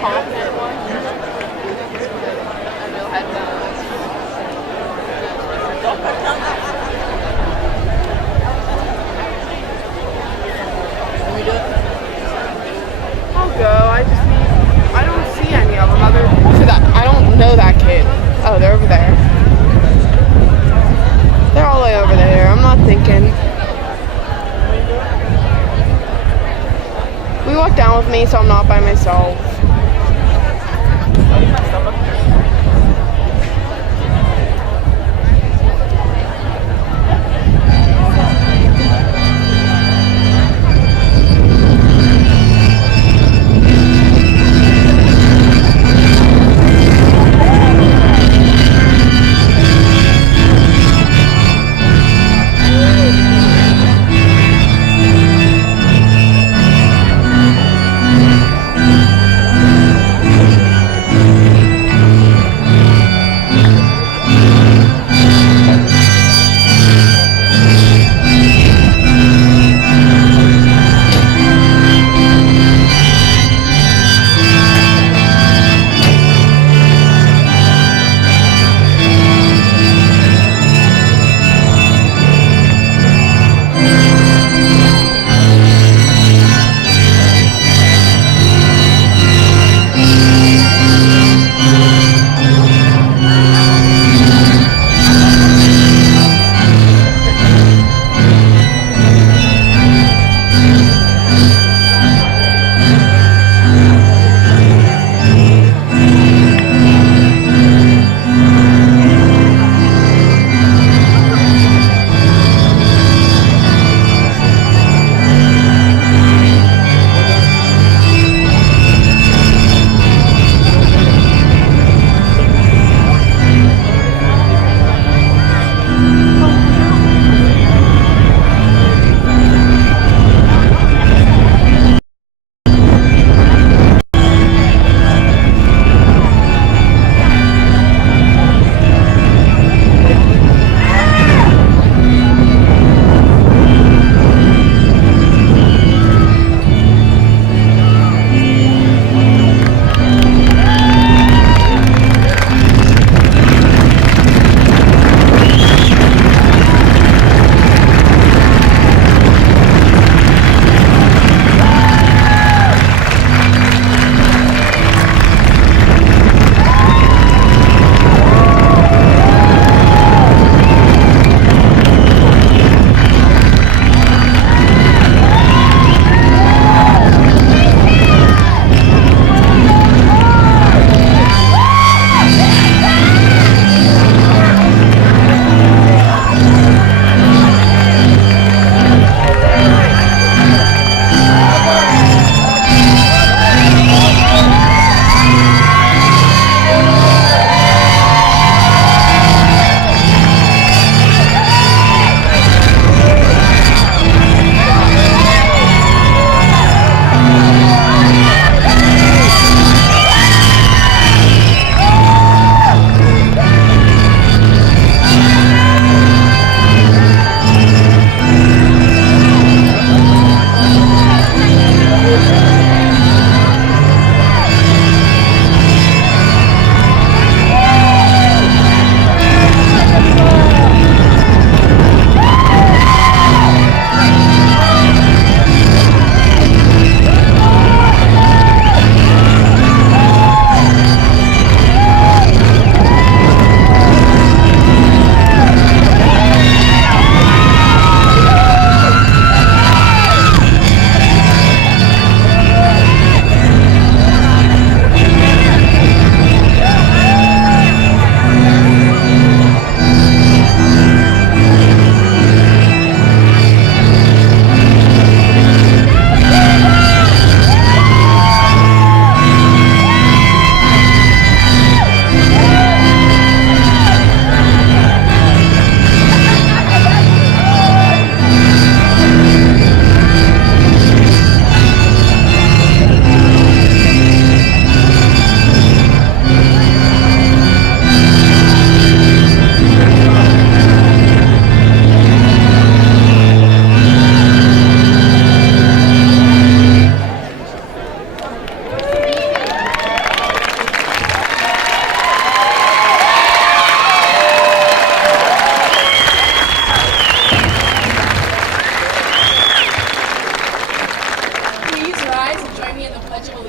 confident one. And no headphones. I'll go. I don't see any of them. I don't know that kid. Oh, they're over there. They're all the way over there. I'm not thinking. We walk down with me, so I'm not by myself.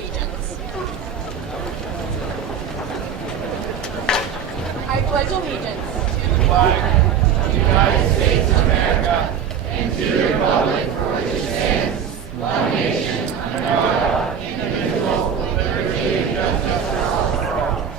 allegiance. I pledge allegiance to the flag of the United States of America and to the republic for which it stands, one nation, under God, indivisible, with liberty and justice for all.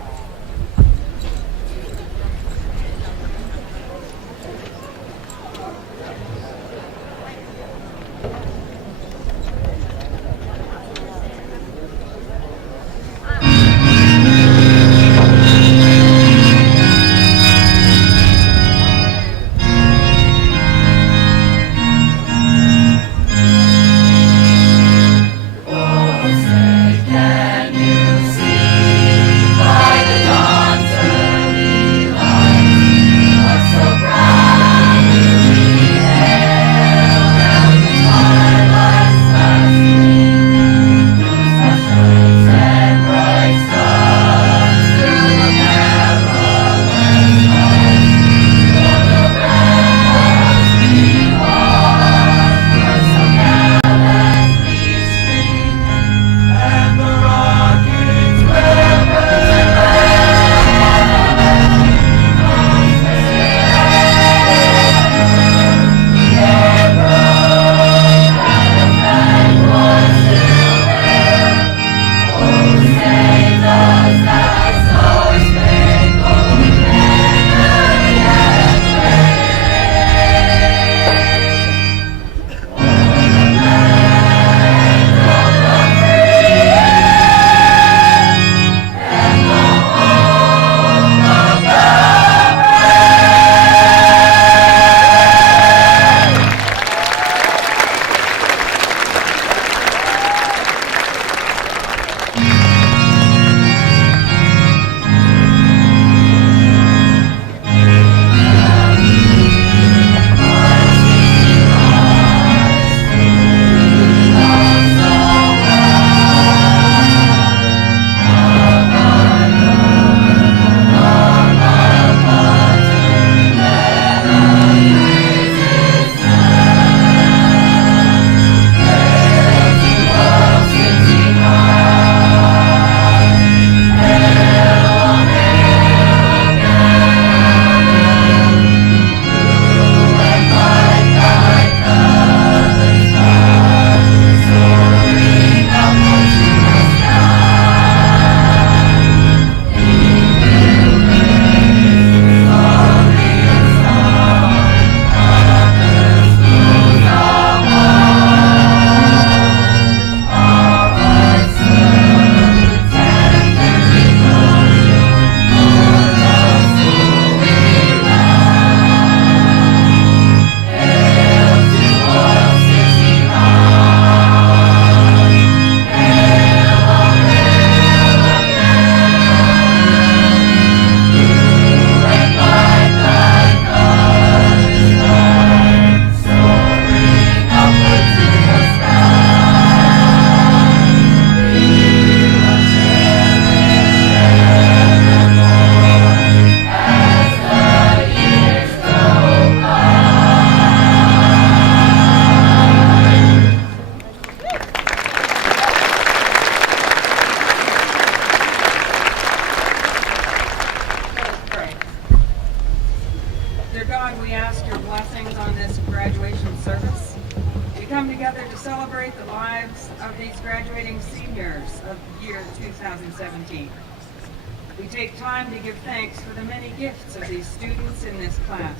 We take time to give thanks for the many gifts of these students in this class.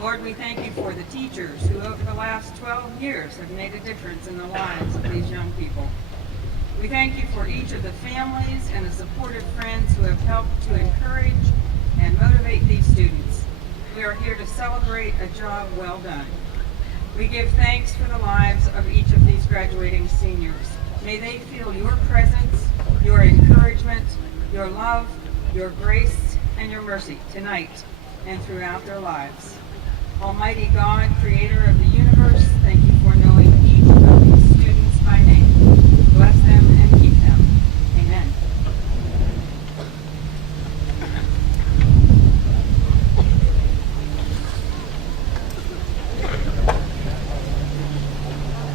Lord, we thank you for the teachers who over the last 12 years have made a difference in the lives of these young people. We thank you for each of the families and the supportive friends who have helped to encourage and motivate these students. We are here to celebrate a job well done. We give thanks for the lives of each of these graduating seniors. May they feel your presence, your encouragement, your love, your grace, and your mercy tonight and throughout their lives. Almighty God, creator of the universe, thank you for knowing each of these students by name. Bless them and keep them. Amen.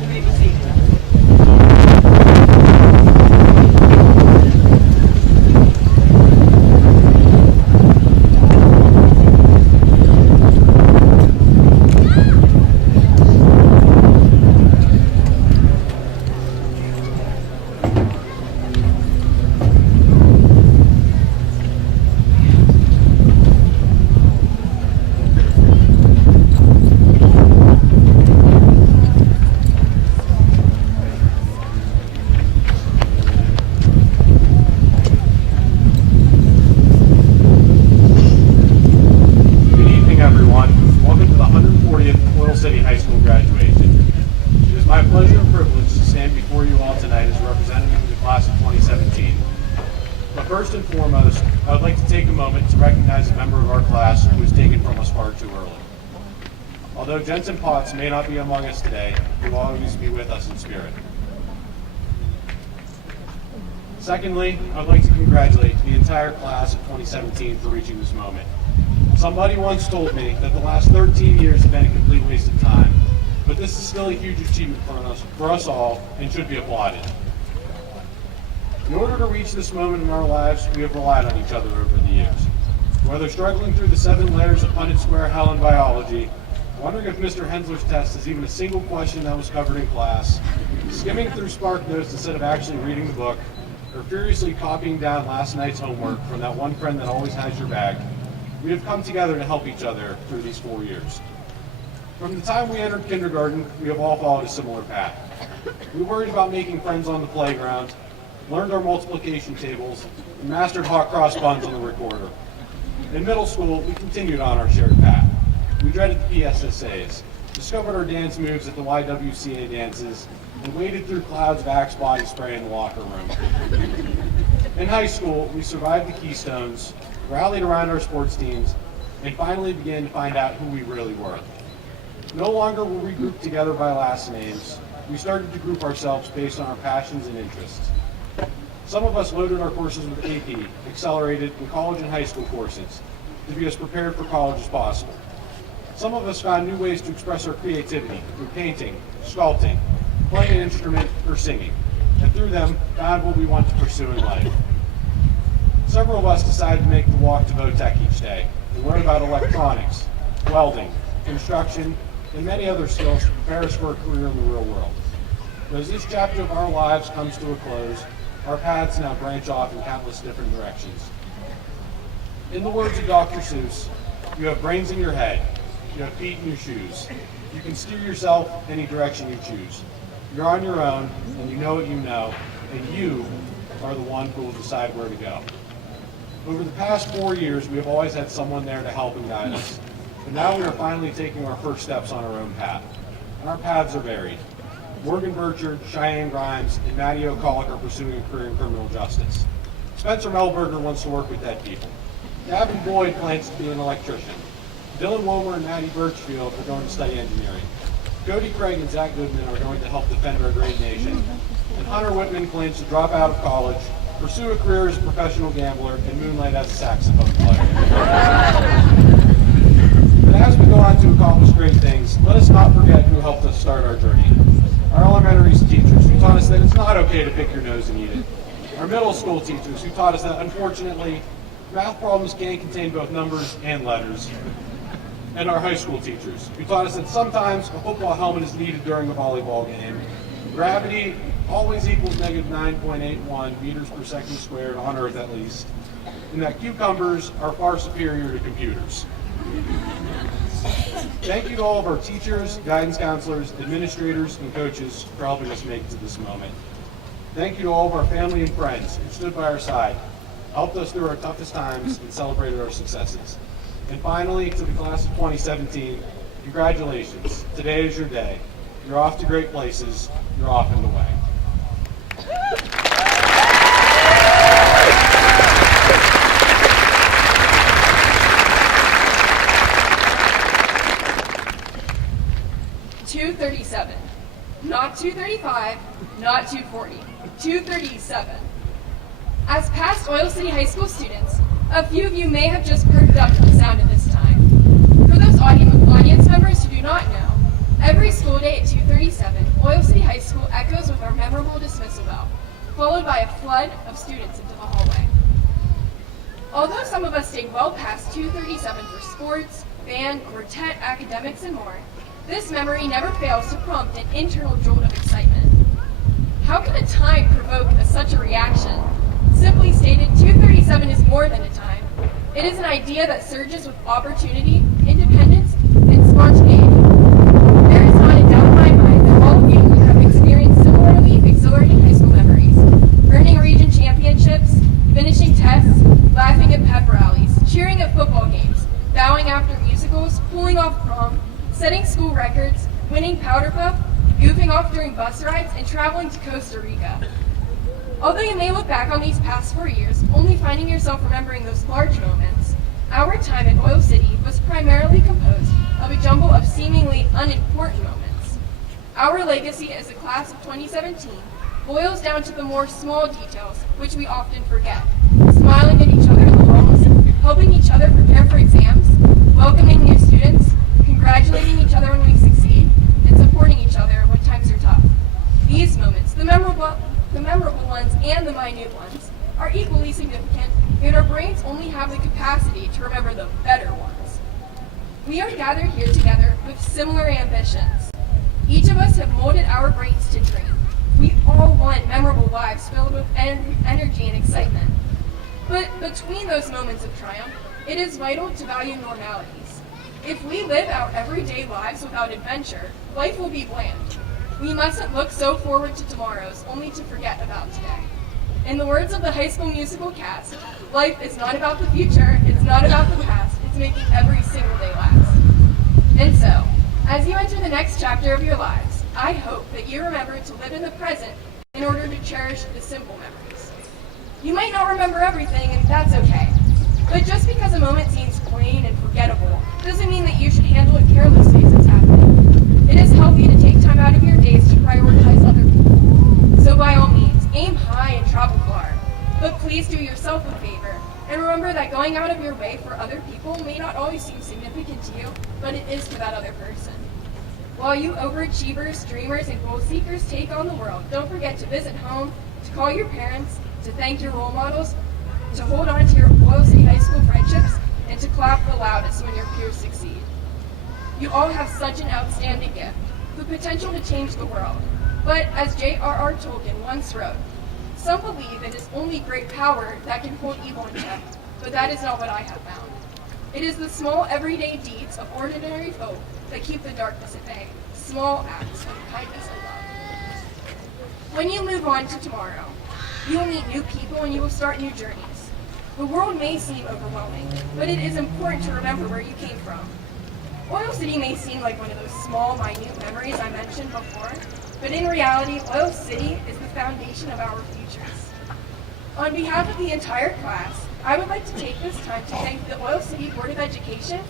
You may be seated. First and foremost, I would like to take a moment to recognize a member of our class who was taken from us far too early. Although Jensen Potts may not be among us today, he will always be with us in spirit. Secondly, I would like to congratulate the entire class of 2017 for reaching this moment. Somebody once told me that the last 13 years have been a complete waste of time, but this is still a huge achievement for us all and should be applauded. In order to reach this moment in our lives, we have relied on each other over the years. Whether struggling through the 7 layers of Punnett Square hell in biology, wondering if Mr. Hensler's test has even a single question that was covered in class, skimming through Spark Notes instead of actually reading the book, or furiously copying down last night's homework from that one friend that always has your back, we have come together to help each other through these 4 years. From the time we entered kindergarten, we have all followed a similar path. We worried about making friends on the playground, learned our multiplication tables, and mastered hot cross buns on the recorder. In middle school, we continued on our shared path. We dreaded the PSSAs, discovered our dance moves at the YWCA dances, and waded through clouds of Axe body spray in the locker room. In high school, we survived the Keystones, rallied around our sports teams, and finally began to find out who we really were. No longer were we grouped together by last names. We started to group ourselves based on our passions and interests. Some of us loaded our courses with AP, accelerated, and college and high school courses to be as prepared for college as possible. Some of us found new ways to express our creativity through painting, sculpting, playing an instrument, or singing, and through them found what we want to pursue in life. Several of us decided to make the walk to VOTEC each day and learn about electronics, welding, construction, and many other skills to prepare us for a career in the real world. But as this chapter of our lives comes to a close, our paths now branch off in countless different directions. In the words of Dr. Seuss, you have brains in your head, you have feet in your shoes. You can steer yourself any direction you choose. You're on your own, and you know what you know, and you are the one who will decide where to go. Over the past 4 years, we have always had someone there to help and guide us, but now we are finally taking our first steps on our own path. And our paths are varied. Morgan Burchard, Cheyenne Grimes, and Matty O'Collick are pursuing a career in criminal justice. Spencer Melberger wants to work with dead people. Gavin Boyd plans to be an electrician. Dylan Womer and Maddie Birchfield are going to study engineering. Cody Craig and Zach Goodman are going to help defend our great nation. And Hunter Whitman plans to drop out of college, pursue a career as a professional gambler, and moonlight as a saxophone player. But as we go on to accomplish great things, let us not forget who helped us start our journey. Our elementary teachers who taught us that it's not okay to pick your nose and eat it. Our middle school teachers who taught us that, unfortunately, math problems can contain both numbers and letters. And our high school teachers who taught us that sometimes a football helmet is needed during a volleyball game. Gravity always equals negative 9.81 meters per second squared, on Earth at least. And that cucumbers are far superior to computers. Thank you to all of our teachers, guidance counselors, administrators, and coaches for helping us make it to this moment. Thank you to all of our family and friends who stood by our side, helped us through our toughest times, and celebrated our successes. And finally, to the class of 2017, congratulations. Today is your day. You're off to great places. You're off and away. $237. Not $235, not $240. $237. As past Oil City High School students, a few of you may have just perked up to the sound at this time. For those audience members who do not know, every school day at 2:37, Oil City High School echoes with our memorable dismissal bell, followed by a flood of students into the hallway. Although some of us stayed well past 2:37 for sports, band, quartet, academics, and more, this memory never fails to prompt an internal jolt of excitement. How can a time provoke such a reaction? Simply stated, 2:37 is more than a time. It is an idea that surges with opportunity, independence, and spontaneity. There is not a doubt in my mind that all of you have experienced similarly exhilarating high school memories. Earning region championships, finishing tests, laughing at pep rallies, cheering at football games, bowing after musicals, pulling off prom, setting school records, winning powder puff, goofing off during bus rides, and traveling to Costa Rica. Although you may look back on these past 4 years, only finding yourself remembering those large moments, our time at Oil City was primarily composed of a jumble of seemingly unimportant moments. Our legacy as a class of 2017 boils down to the more small details, which we often forget. Smiling at each other in the halls, helping each other prepare for exams, welcoming new students, congratulating each other when we succeed, and supporting each other when times are tough. These moments, the memorable ones and the minute ones, are equally significant, yet our brains only have the capacity to remember the better ones. We are gathered here together with similar ambitions. Each of us have molded our brains to dream. We all want memorable lives filled with energy and excitement. But between those moments of triumph, it is vital to value normalities. If we live our everyday lives without adventure, life will be bland. We mustn't look so forward to tomorrows only to forget about today. In the words of the High School Musical cast, life is not about the future, it's not about the past, it's making every single day last. And so, as you enter the next chapter of your lives, I hope that you remember to live in the present in order to cherish the simple memories. You might not remember everything, and that's okay. But just because a moment seems plain and forgettable doesn't mean that you should handle it carelessly as it's happening. It is healthy to take time out of your days to prioritize other people. So by all means, aim high and travel far. But please do yourself a favor, and remember that going out of your way for other people may not always seem significant to you, but it is to that other person. While you overachievers, dreamers, and goal seekers take on the world, don't forget to visit home, to call your parents, to thank your role models, to hold on to your Oil City High School friendships, and to clap the loudest when your peers succeed. You all have such an outstanding gift, the potential to change the world. But as J.R.R. Tolkien once wrote, some believe it is only great power that can hold evil in check, but that is not what I have found. It is the small everyday deeds of ordinary folk that keep the darkness at bay, small acts of kindness and love. When you move on to tomorrow, you will meet new people and you will start new journeys. The world may seem overwhelming, but it is important to remember where you came from. Oil City may seem like one of those small, minute memories I mentioned before, but in reality, Oil City is the foundation of our futures. On behalf of the entire class, I would like to take this time to thank the Oil City Board of Education,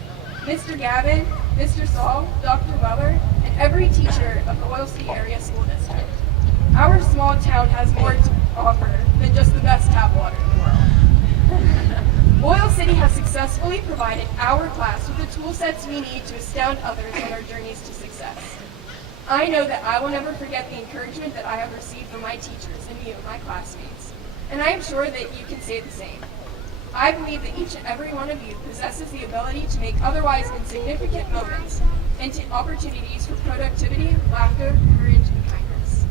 Mr. Gavin, Mr. Saul, Dr. Weller, and every teacher of the Oil City Area School District. Our small town has more to offer than just the best tap water in the world. Oil City has successfully provided our class with the tool sets we need to astound others on our journeys to success. I know that I will never forget the encouragement that I have received from my teachers and you, my classmates, and I am sure that you can say the same. I believe that each and every one of you possesses the ability to make otherwise insignificant moments into opportunities for productivity, laughter, courage, and kindness.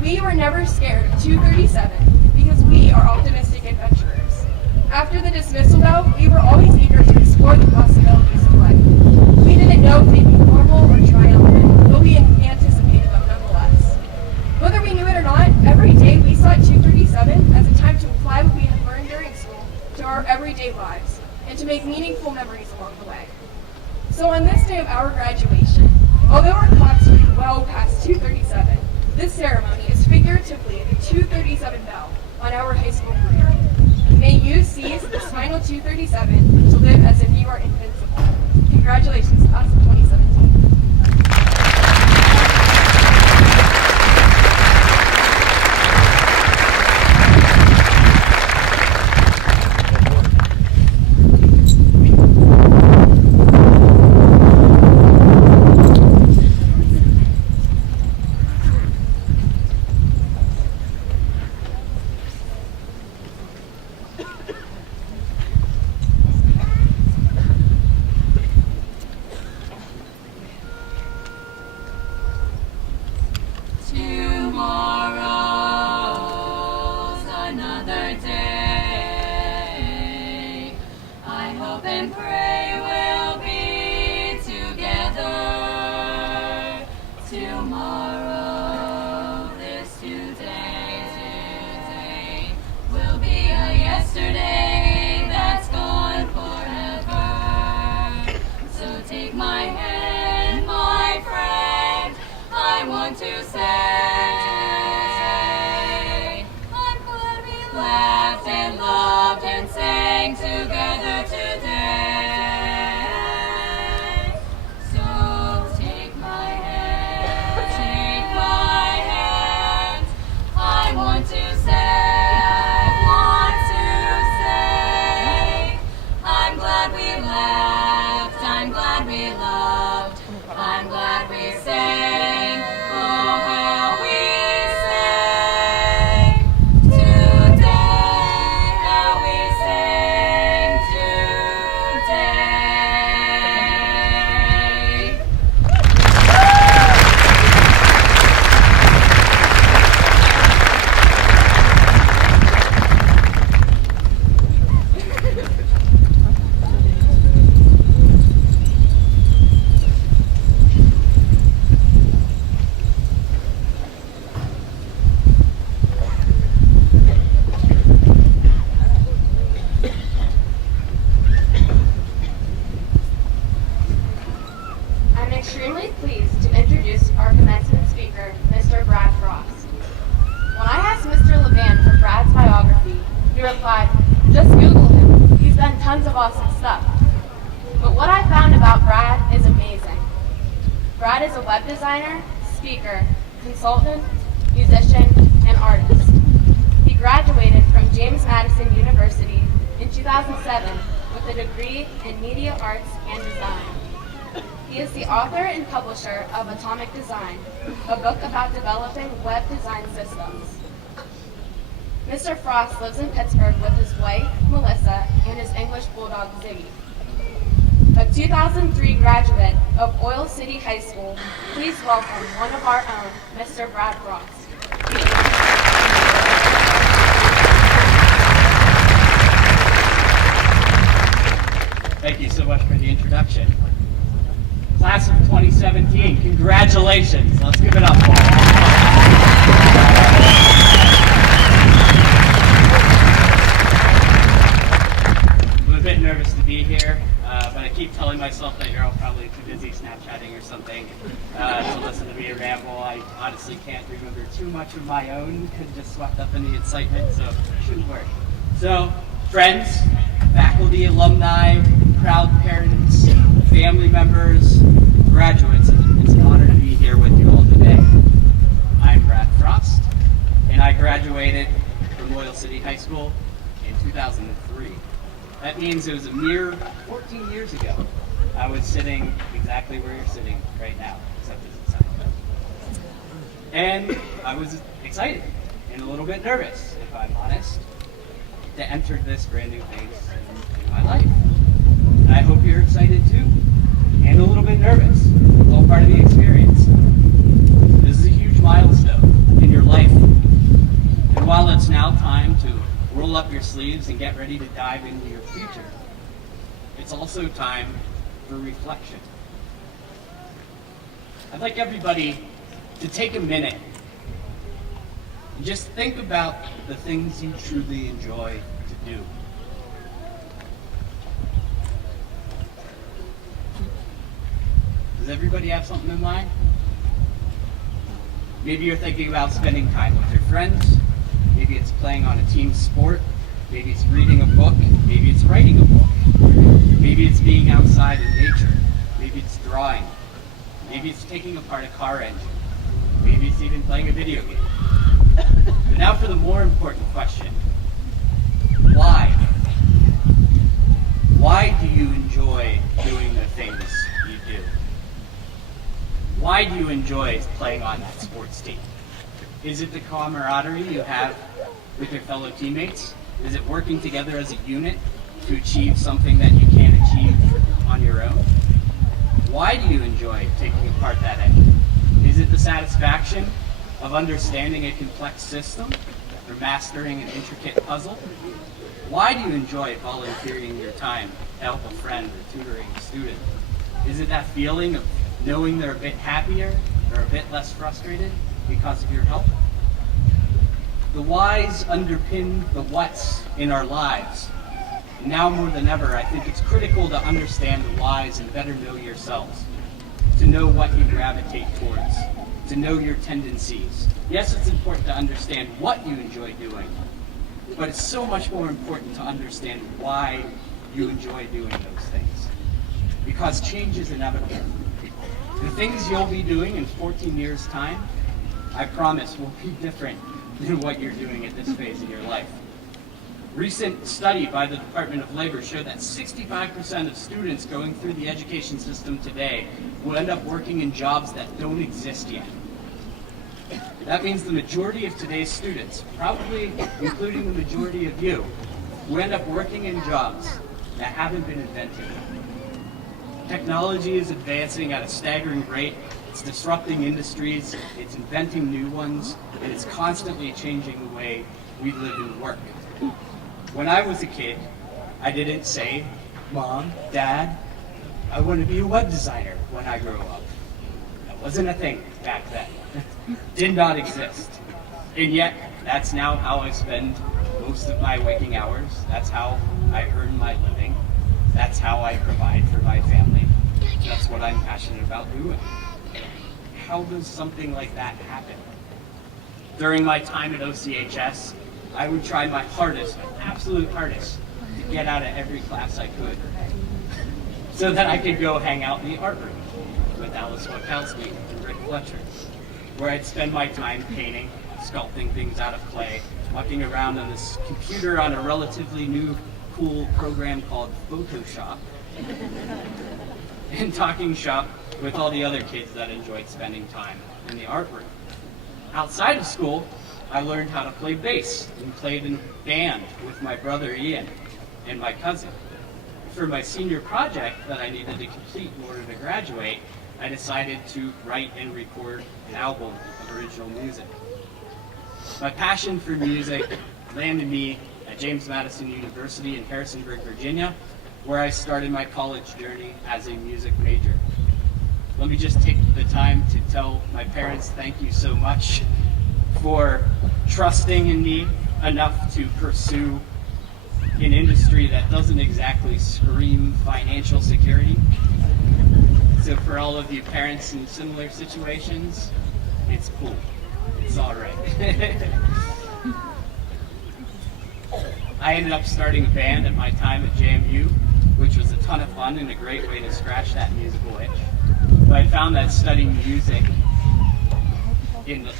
We were never scared of 237 because we are optimistic adventurers. After the dismissal bell, we were always eager to explore the possibilities of life. We didn't know if they'd be normal or triumphant, but we anticipated them nonetheless. Whether we knew it or not, every day we saw 237 as a time to apply what we had learned during school to our everyday lives and to make meaningful memories along the way. So on this day of our graduation, although our clocks read well past 2:37, this ceremony is figuratively the 2:37 bell on our high school career. May you seize this final 2:37 to live as if you are invincible. Congratulations, class of 2017. Tomorrow's another day. I hope and pray we'll be together. Tomorrow, this today will be a yesterday that's gone forever. So take my hand, my friend. I want to say sing together today. So take my hand, I want to say, I'm glad we laughed, I'm glad we loved, I'm glad we sang, oh how we sang today, how we sang today. I'm extremely pleased to introduce our commencement speaker, Mr. Brad Frost. When I asked Mr. Levan for Brad's biography, he replied, "Just Google him. He's done tons of awesome stuff." But what I found about Brad is amazing. Brad is a web designer, speaker, consultant, musician, and artist. He graduated from James Madison University in 2007 with a degree in media arts and design. He is the author and publisher of Atomic Design, a book about developing web design systems. Mr. Frost lives in Pittsburgh with his wife, Melissa, and his English bulldog, Ziggy. A 2003 graduate of Oil City High School, please welcome one of our own, Mr. Brad Frost. Thank you so much for the introduction. Class of 2017, congratulations. Let's give it up. I'm a bit nervous to be here, but I keep telling myself that you're all probably too busy Snapchatting or something to listen to me ramble. I honestly can't remember too much of my own because just swept up in the excitement, so it shouldn't worry. So, friends, faculty, alumni, proud parents, family members, graduates, it's an honor to be here with you all today. I'm Brad Frost, and I graduated from Oil City High School in 2003. That means it was a mere 14 years ago. I was sitting exactly where you're sitting right now, except it's a second. And I was excited and a little bit nervous, if I'm honest, to enter this brand new phase in my life. And I hope you're excited too, and a little bit nervous. It's all part of the experience. This is a huge milestone in your life. And while it's now time to roll up your sleeves and get ready to dive into your future, it's also time for reflection. I'd like everybody to take a minute and just think about the things you truly enjoy to do. Does everybody have something in mind? Maybe you're thinking about spending time with your friends. Maybe it's playing on a team sport. Maybe it's reading a book. Maybe it's writing a book. Maybe it's being outside in nature. Maybe it's drawing. Maybe it's taking apart a car engine. Maybe it's even playing a video game. But now for the more important question. Why? Why do you enjoy doing the things you do? Why do you enjoy playing on that sports team? Is it the camaraderie you have with your fellow teammates? Is it working together as a unit to achieve something that you can't achieve on your own? Why do you enjoy taking apart that engine? Is it the satisfaction of understanding a complex system or mastering an intricate puzzle? Why do you enjoy volunteering your time to help a friend or tutoring a student? Is it that feeling of knowing they're a bit happier or a bit less frustrated because of your help? The whys underpin the whats in our lives. And now more than ever, I think it's critical to understand the whys and better know yourselves, to know what you gravitate towards, to know your tendencies. Yes, it's important to understand what you enjoy doing, But it's so much more important to understand why you enjoy doing those things. Because change is inevitable. The things you'll be doing in 14 years' time, I promise, will be different than what you're doing at this phase of your life. Recent study by the Department of Labor showed that 65% of students going through the education system today will end up working in jobs that don't exist yet. That means the majority of today's students, probably including the majority of you, will end up working in jobs that haven't been invented. Technology is advancing at a staggering rate. It's disrupting industries, it's inventing new ones, and it's constantly changing the way we live and work. When I was a kid, I didn't say, Mom, Dad, I want to be a web designer when I grow up. That wasn't a thing back then. Did not exist. And yet, that's now how I spend most of my waking hours. That's how I earn my living. That's how I provide for my family. That's what I'm passionate about doing. How does something like that happen? During my time at OCHS, I would try my hardest, my absolute hardest, to get out of every class I could, so that I could go hang out in the art room with Alice Wachowski and Rick Fletcher, where I'd spend my time painting, sculpting things out of clay, walking around on this computer on a relatively new, cool program called Photoshop, and talking shop with all the other kids that enjoyed spending time in the art room. Outside of school, I learned how to play bass and played in a band with my brother Ian and my cousin. For my senior project that I needed to complete in order to graduate, I decided to write and record an album of original music. My passion for music landed me at James Madison University in Harrisonburg, Virginia, where I started my college journey as a music major. Let me just take the time to tell my parents thank you so much for trusting in me enough to pursue an industry that doesn't exactly scream financial security. So for all of you parents in similar situations, it's cool. It's all right. I ended up starting a band at my time at JMU, which was a ton of fun and a great way to scratch that musical itch. But I found that studying music in the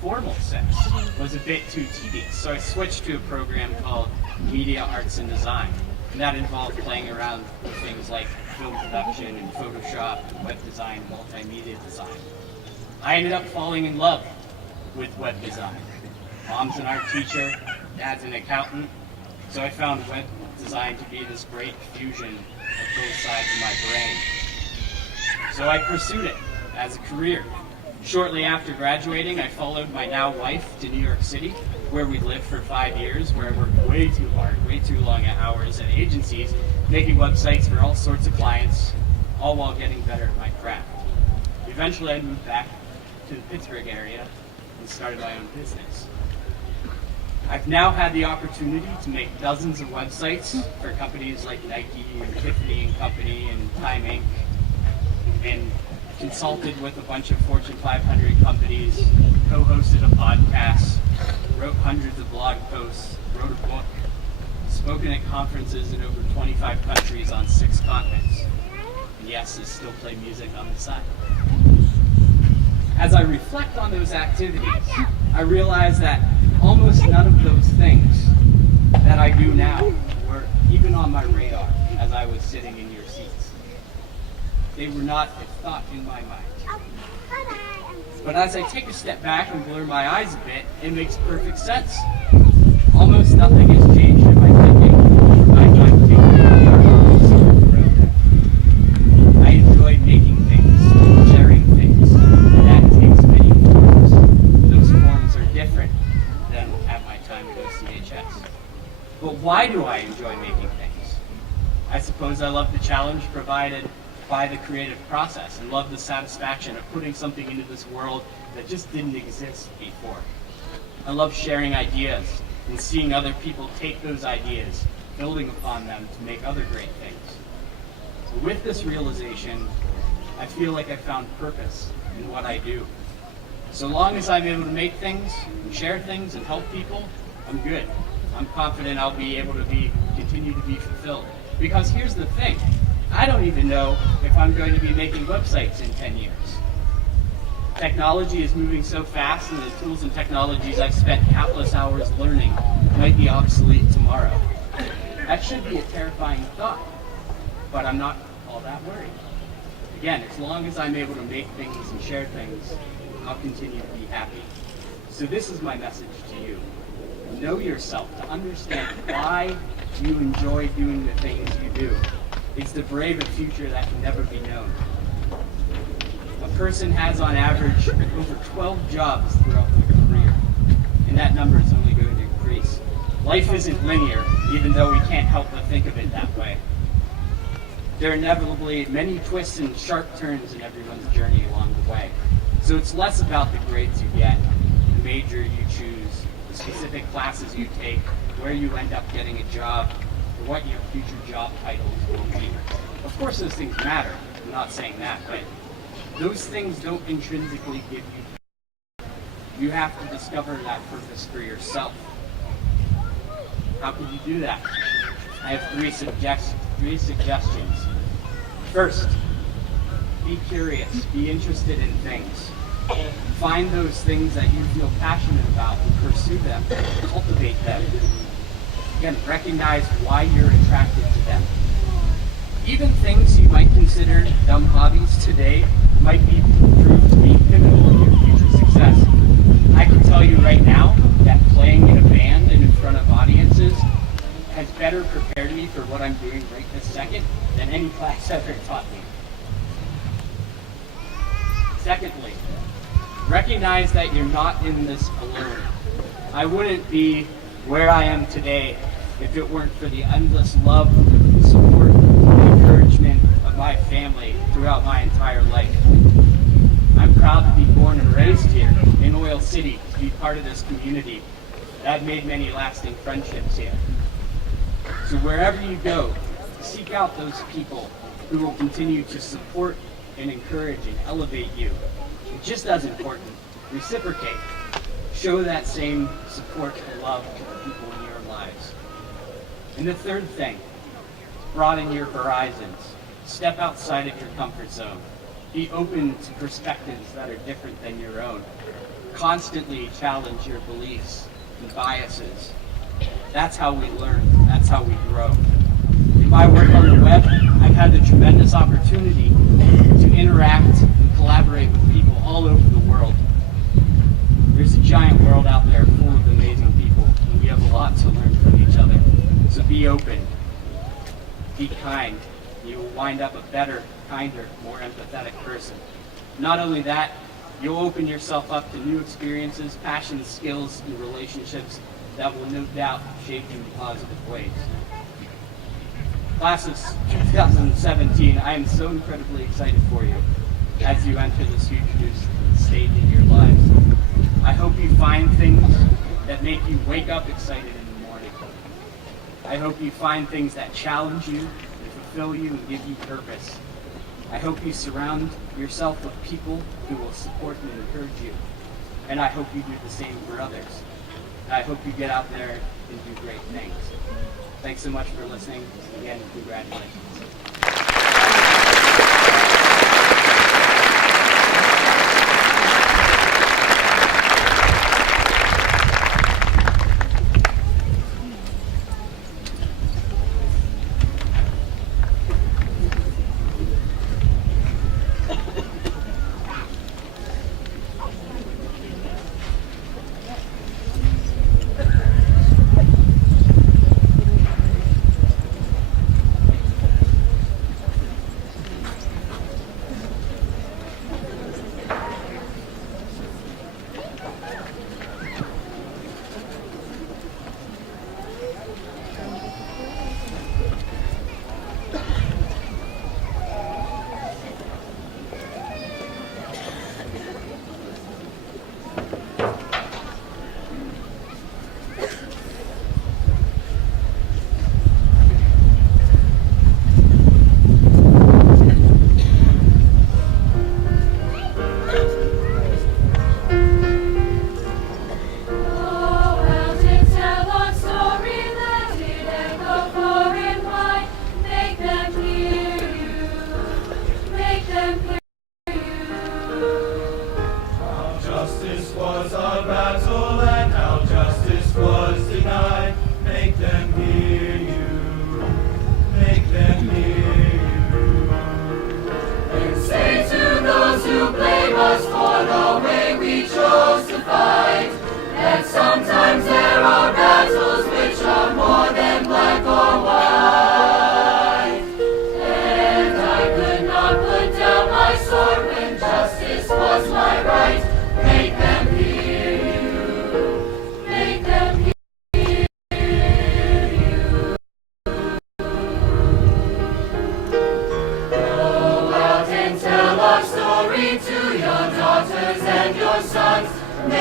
formal sense was a bit too tedious. So I switched to a program called Media Arts and Design. And that involved playing around with things like film production and Photoshop, and web design, multimedia design. I ended up falling in love with web design. Mom's an art teacher, Dad's an accountant, so I found web design to be this great fusion of both sides of my brain. So I pursued it as a career. Shortly after graduating, I followed my now wife to New York City, where we lived for 5 years, where I worked way too hard, way too long hours at agencies, making websites for all sorts of clients, all while getting better at my craft. Eventually, I moved back to the Pittsburgh area and started my own business. I've now had the opportunity to make dozens of websites for companies like Nike and Tiffany and Company and Time Inc. and consulted with a bunch of Fortune 500 companies, co-hosted a podcast, wrote hundreds of blog posts, wrote a book, spoken at conferences in over 25 countries on 6 continents. And yes, I still play music on the side. As I reflect on those activities, I realize that almost none of those things that I do now were even on my radar as I was sitting in your seats. They were not a thought in my mind. But as I take a step back and blur my eyes a bit, it makes perfect sense. Almost nothing has changed in my thinking. I enjoy making things, sharing things, and that takes many forms. Those forms are different than at my time at OCHS. But why do I enjoy making things? I suppose I love the challenge provided by the creative process and love the satisfaction of putting something into this world that just didn't exist before. I love sharing ideas and seeing other people take those ideas, building upon them to make other great things. So with this realization, I feel like I found purpose in what I do. So long as I'm able to make things and share things and help people, I'm good. I'm confident I'll be able to continue to be fulfilled. Because here's the thing, I don't even know if I'm going to be making websites in 10 years. Technology is moving so fast, and the tools and technologies I've spent countless hours learning might be obsolete tomorrow. That should be a terrifying thought, but I'm not all that worried. Again, as long as I'm able to make things and share things, I'll continue to be happy. So this is my message to you. Know yourself, to understand why you enjoy doing the things you do. It's to brave a future that can never be known. A person has on average over 12 jobs throughout their career, and that number is only going to increase. Life isn't linear, even though we can't help but think of it that way. There are inevitably many twists and sharp turns in everyone's journey along the way. So it's less about the grades you get, the major you choose, the specific classes you take, where you end up getting a job, or what your future job titles will be. Of course those things matter, I'm not saying that, but those things don't intrinsically give you. You have to discover that purpose for yourself. How can you do that? I have three suggestions. First, be curious, be interested in things. Find those things that you feel passionate about and pursue them, cultivate them. Again, recognize why you're attracted to them. Even things you might consider dumb hobbies today might be proved to be pivotal in your future success. I can tell you right now that playing in a band and in front of audiences has better prepared me for what I'm doing right this second than any class ever taught me. Secondly, recognize that you're not in this alone. I wouldn't be where I am today if it weren't for the endless love, support, and encouragement of my family throughout my entire life. I'm proud to be born and raised here in Oil City, to be part of this community. I've made many lasting friendships here. So wherever you go, seek out those people who will continue to support and encourage and elevate you. And just as important, reciprocate. Show that same support and love to the people in your lives. And the third thing, broaden your horizons. Step outside of your comfort zone. Be open to perspectives that are different than your own. Constantly challenge your beliefs and biases. That's how we learn. That's how we grow. In my work on the web, I've had the tremendous opportunity to interact and collaborate with people all over the world. There's a giant world out there full of amazing people, and we have a lot to learn from each other. So be open, be kind. You will wind up a better, kinder, more empathetic person. Not only that, you'll open yourself up to new experiences, passions, skills, and relationships that will no doubt shape you in positive ways. Class of 2017, I am so incredibly excited for you as you enter this huge new stage in your lives. I hope you find things that make you wake up excited in the morning. I hope you find things that challenge you, and fulfill you, and give you purpose. I hope you surround yourself with people who will support and encourage you. And I hope you do the same for others. And I hope you get out there and do great things. Thanks so much for listening. Again, congratulations.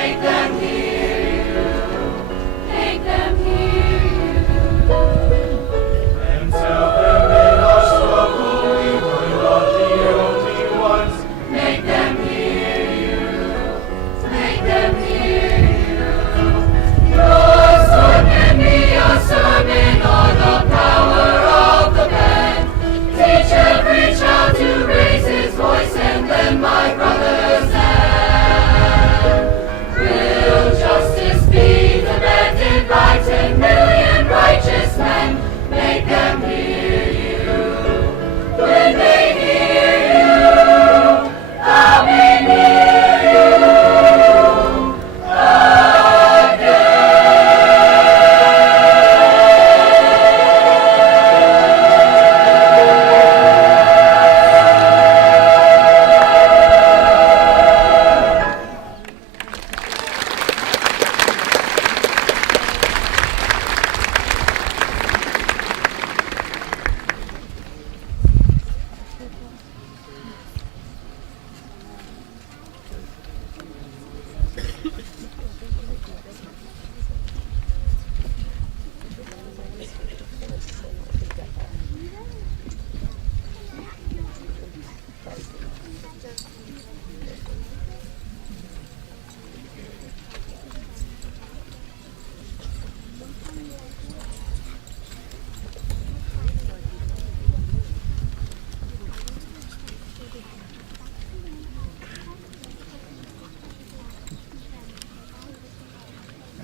Make them hear you. Make them hear you. And tell them in our struggle we were not the only ones. Make them hear you. Make them hear you. Your sword can be a sermon on the power of the pen. Teach every child to raise his voice and lend my brother's hand. Will justice be demanded by 10 million righteous men? Make them hear you. When they hear you, how may hear you again.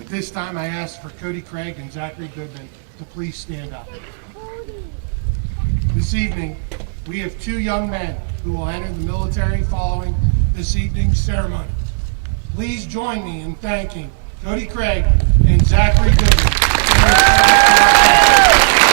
At this time, I ask for Cody Craig and Zachary Goodman to please stand up. This evening, we have two young men who will enter the military following this evening's ceremony. Please join me in thanking Cody Craig and Zachary Goodman for their service to our country.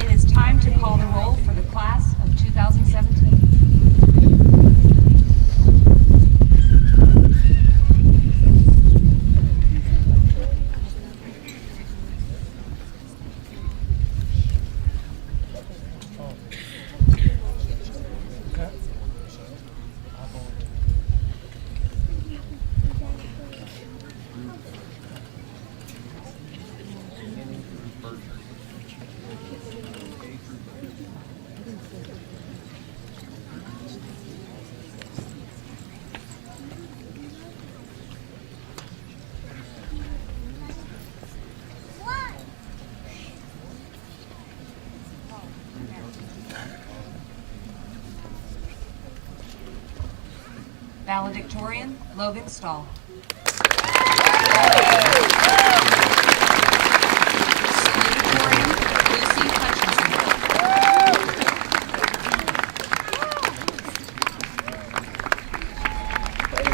It is time to call the roll for the class of 2017. Valedictorian, Logan Stahl. Salutatorian, Lucy Hutchinson.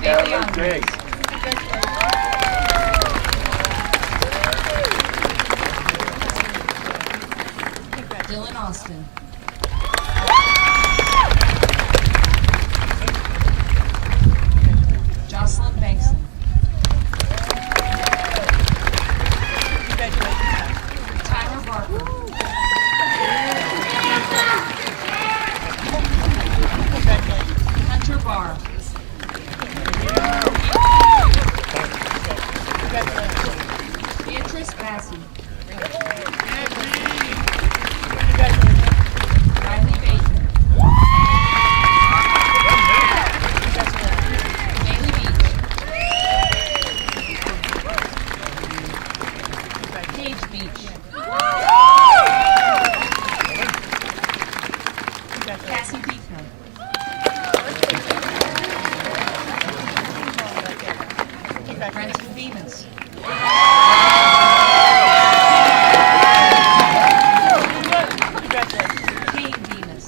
Family honorees. Dylan Austin. Jocelyn Bankson. Tyler Barker. Hunter Barr. Beatrice Massey. Riley Bateman. Bailey Beach. Paige Beach. Cassie Beekman. Brenton Bemis. Kate Bemis.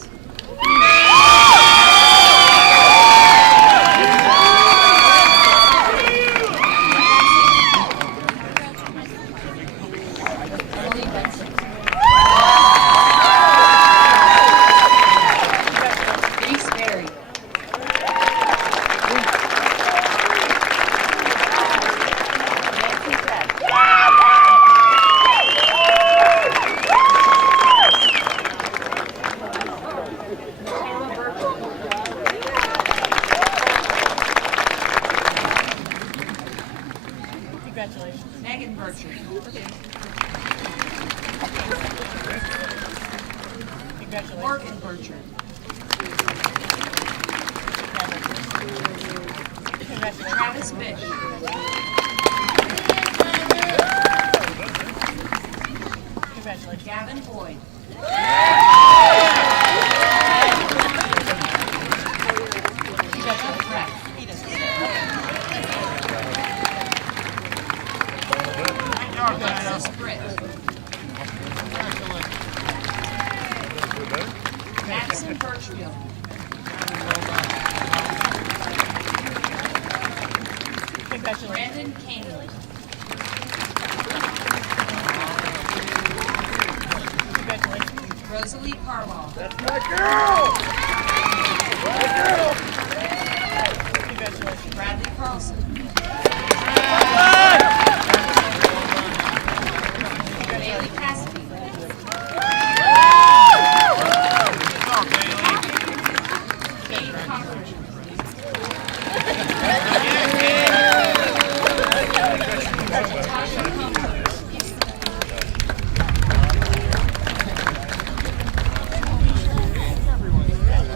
Emily Benson. Reese Berry. Congratulations. Megan Bertram. Congratulations. Morgan Bertram. Congratulations. Travis Fish. Congratulations. Gavin Boyd. Brett. Alexis Britt. Madison Birchfield. Congratulations. Brandon Canely. Congratulations. Rosalie Carwall. Congratulations. Bradley Carlson. Bailey Cassidy. Kate Cochran. Natasha Humber.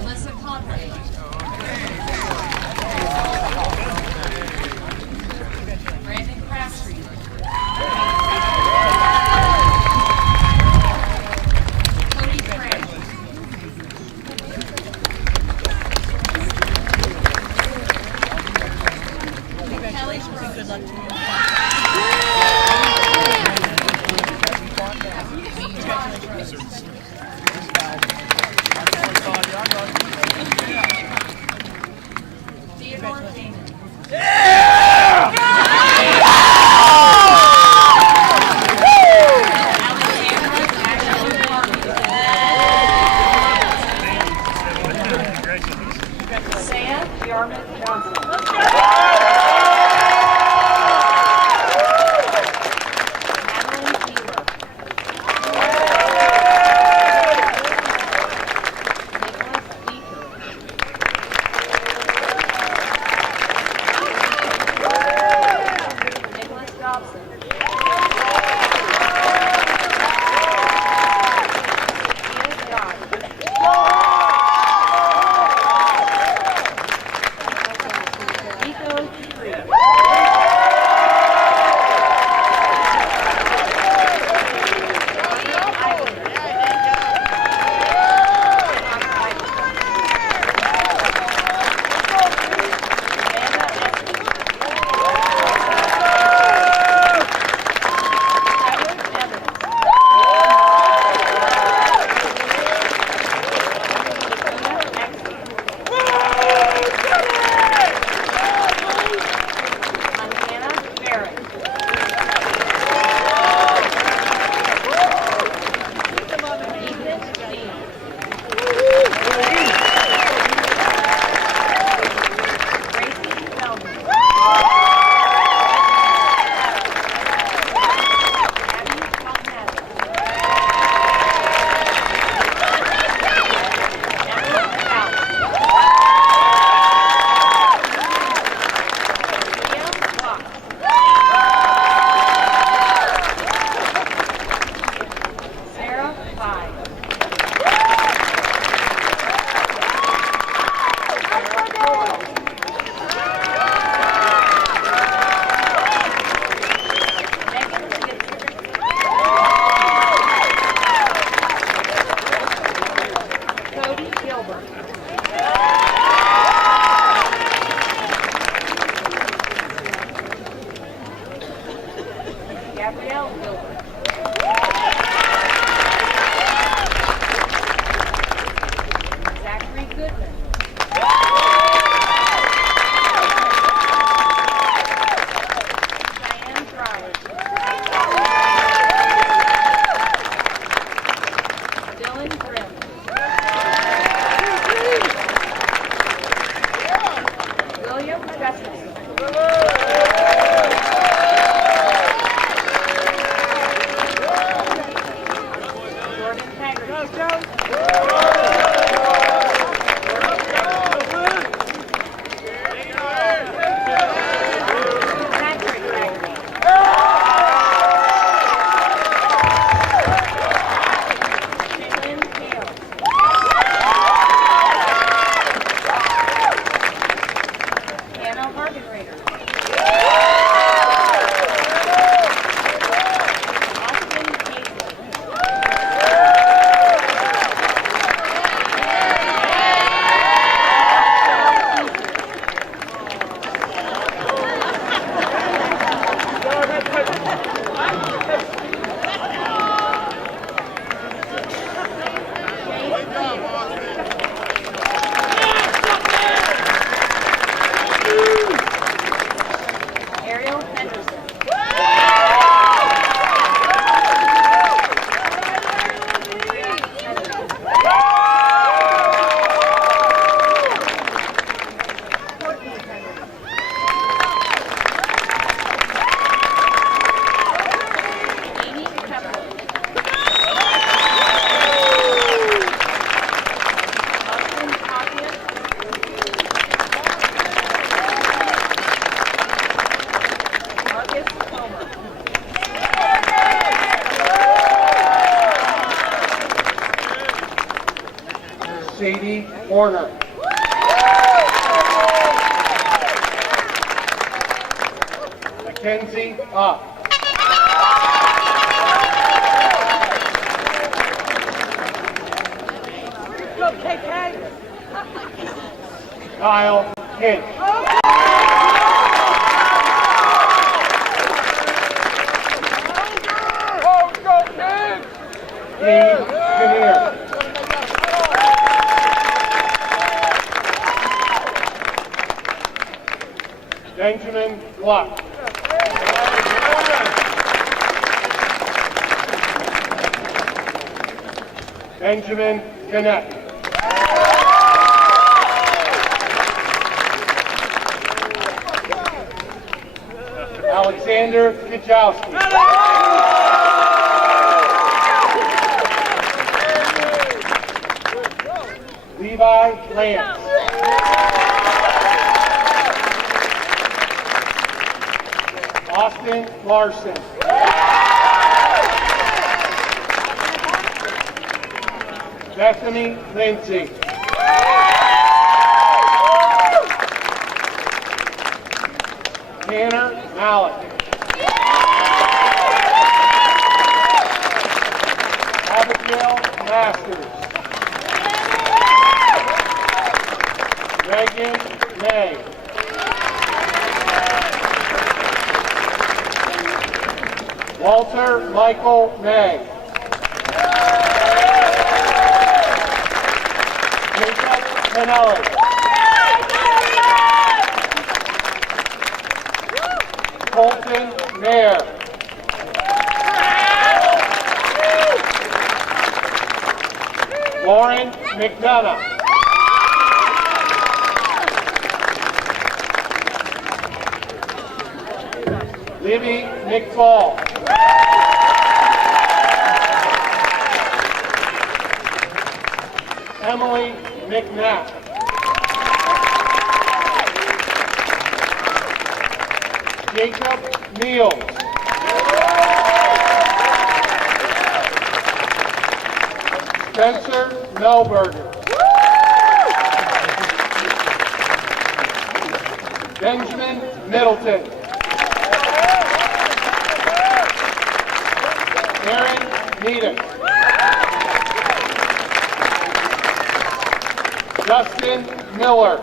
Melissa Conway. Brandon Crabtree. Cody Craig. Kelly Brooks. Good luck to you. Theodore Damon. Alexandra Ashley Harvey. Sam Yarmouth Johnson. Madeline Keeler. Nicholas Beaker. Nicholas Dobson. Ian Scott. Nico Tree. Montana Barrett. Ethan Dean. Gracie Feldman. Abby Palmatic. Emily Stout. Liam Fox. Sarah Five. Megan Gibson. Cody Gilbert. Gabrielle Gilbert. Zachary Goodman. Diane Drive. Dylan Grimm. William Jessup. Sadie Horner. Mackenzie Up. Kyle Kent. Steve Kinnear. Benjamin Gluck. Benjamin Gannett. Alexander Kachowski. Levi Lance. Austin Larson. Bethany Lindsay. Tanner Malik. Abigail Masters. Megan May. Walter Michael May. Jacob Pinelli. Colton Mayer. Lauren McDonough. Libby McFall. Emily McNabb. Jacob Niels. Spencer Melberger. Benjamin Middleton. Aaron Needham. Justin Miller.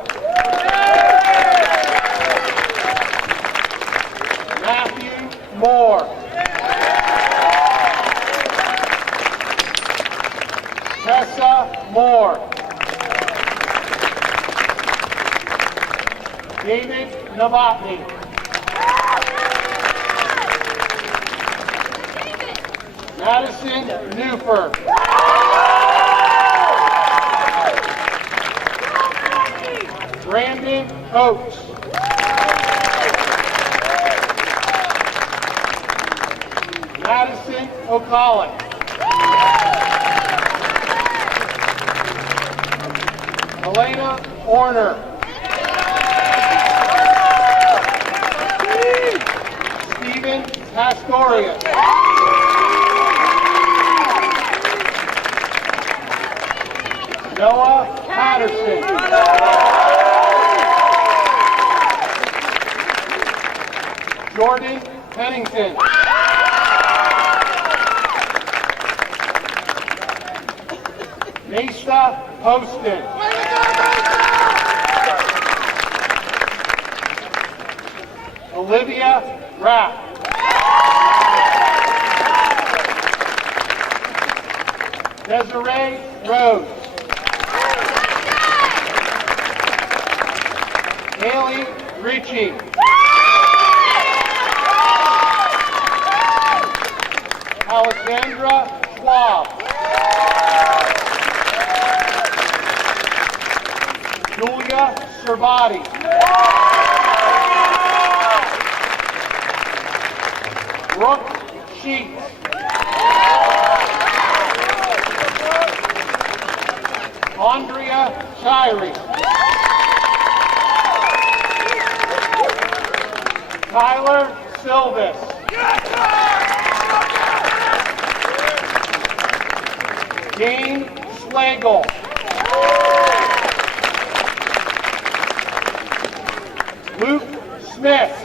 Matthew Moore. Tessa Moore. David Novotny. Madison Newford. Brandon Oates. Madison O'Collin. Elena Horner. Stephen Pastorius. Noah Patterson. Jordan Pennington. Mesa Poston. Olivia Rapp. Desiree Rose. Haley Ritchie. Alexandra Schwab. Julia Servati. Brooke Sheets. Andrea Shirey. Tyler Silvis. Dean Schlegel. Luke Smith.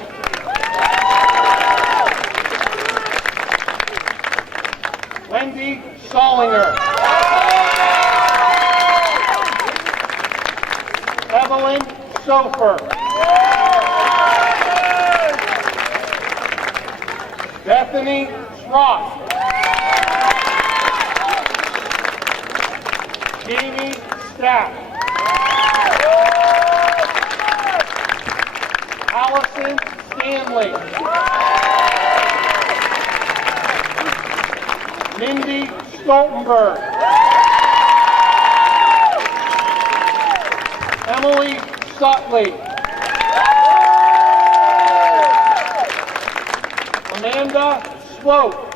Wendy Solinger. Evelyn Sofer. Bethany Schrock. Jamie Stack. Allison Stanley. Mindy Stoltenberg. Emily Sutley. Amanda Swope.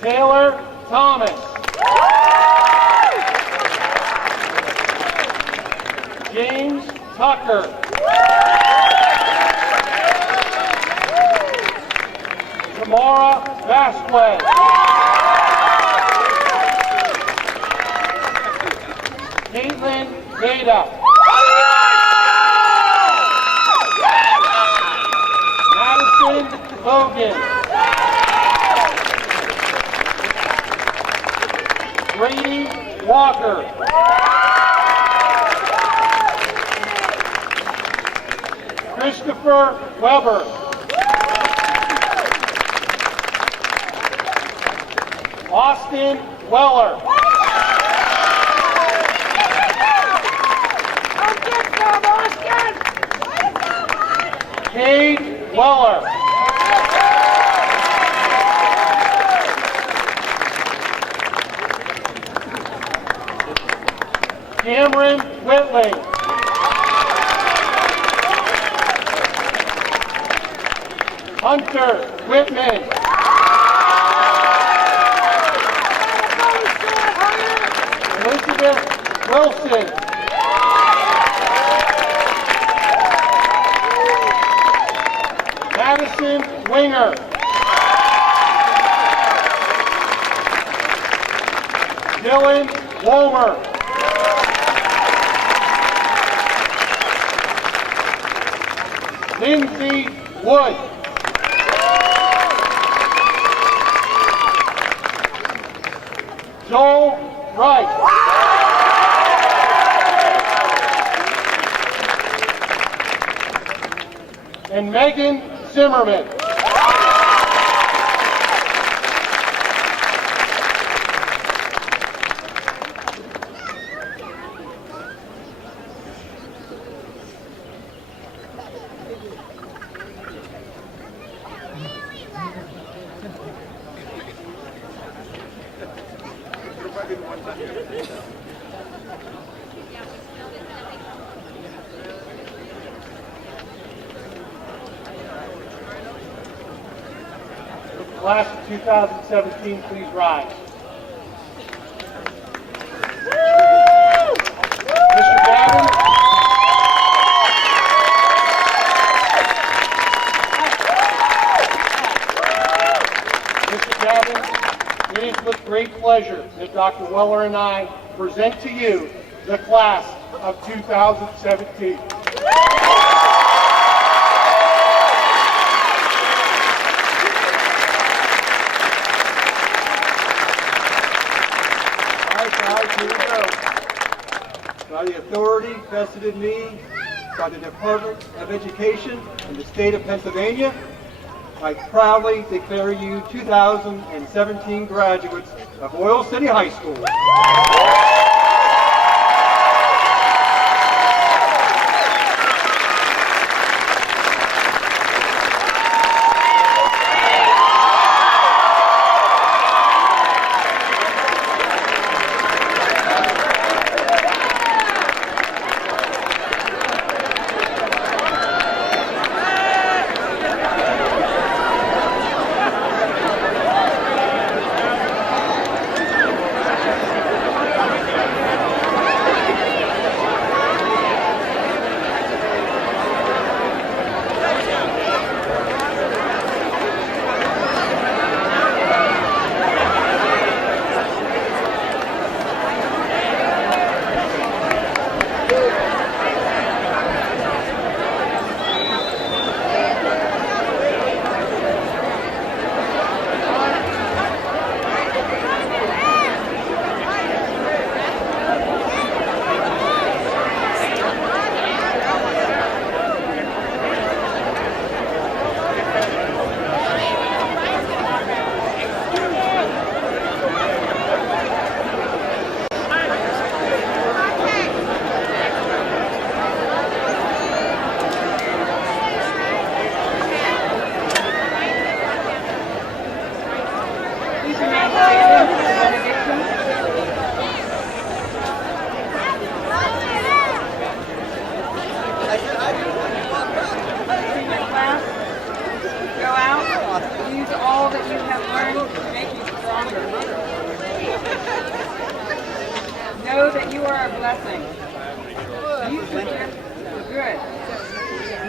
Taylor Thomas. James Tucker. Tamara Vasquez. Caitlin Veda. Madison Hogan. Brady Walker. Christopher Weber. Austin Weller. Cade Weller. Cameron Whitley. Hunter Whitman. Elizabeth Wilson. Madison Winger. Dylan Womer. Lindsay Wood. Joel Wright. And Megan Zimmerman. Class of 2017, please rise. Mr. Gavin. Mr. Gavin, it is with great pleasure that Dr. Weller and I present to you the class of 2017. Here we go. By the authority vested in me by the Department of Education in the state of Pennsylvania, I proudly declare you 2017 graduates of Oil City High School.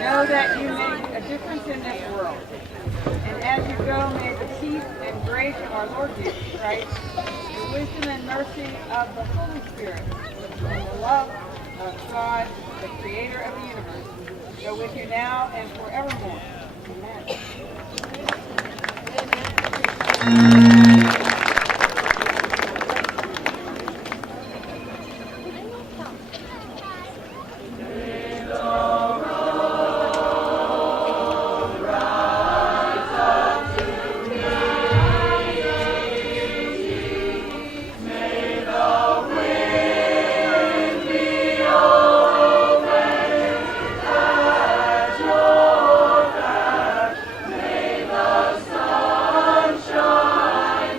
Know that you make a difference in this world. And as you go, may the peace and grace of our Lord Jesus Christ, the wisdom and mercy of the Holy Spirit, and the love of God, the Creator of the universe, go with you now and forevermore. Amen. Sunshine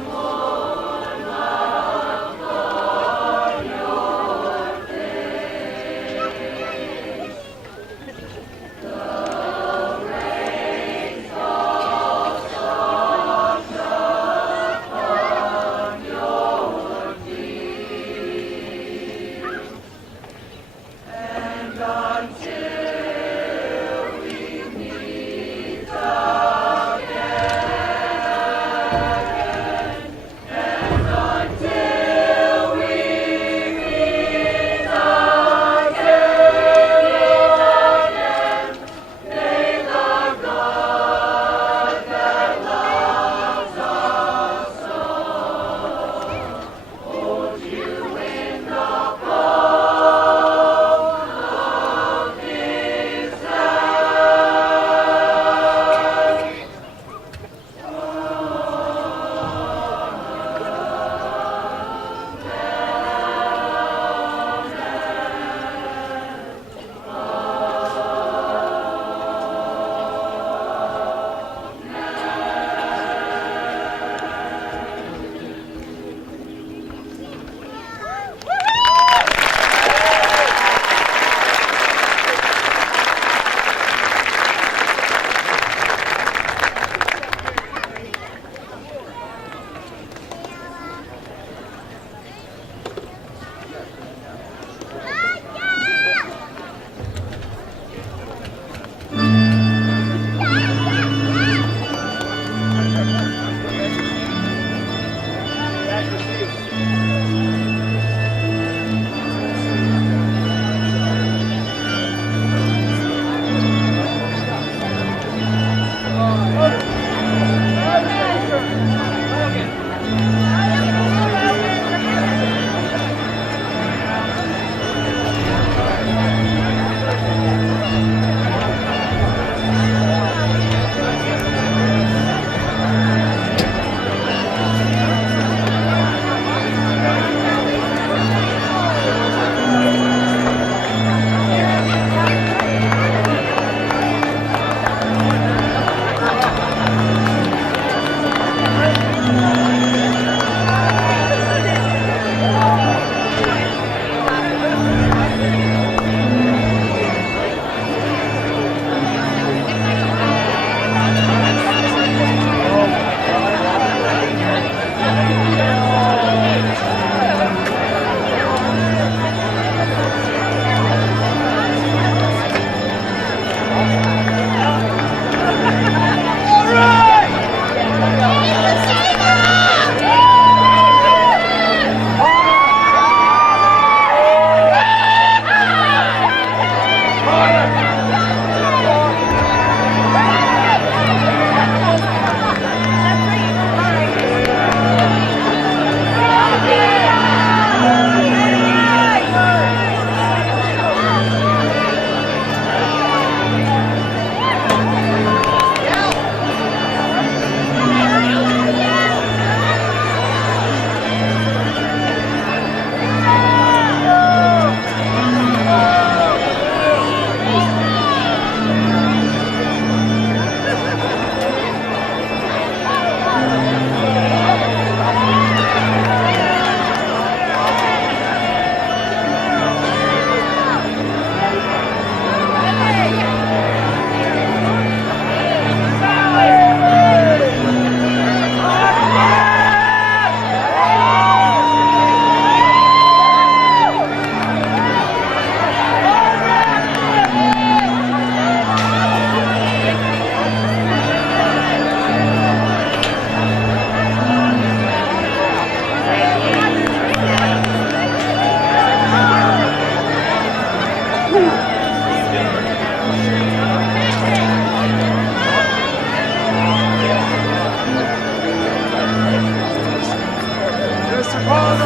Oh,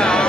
no.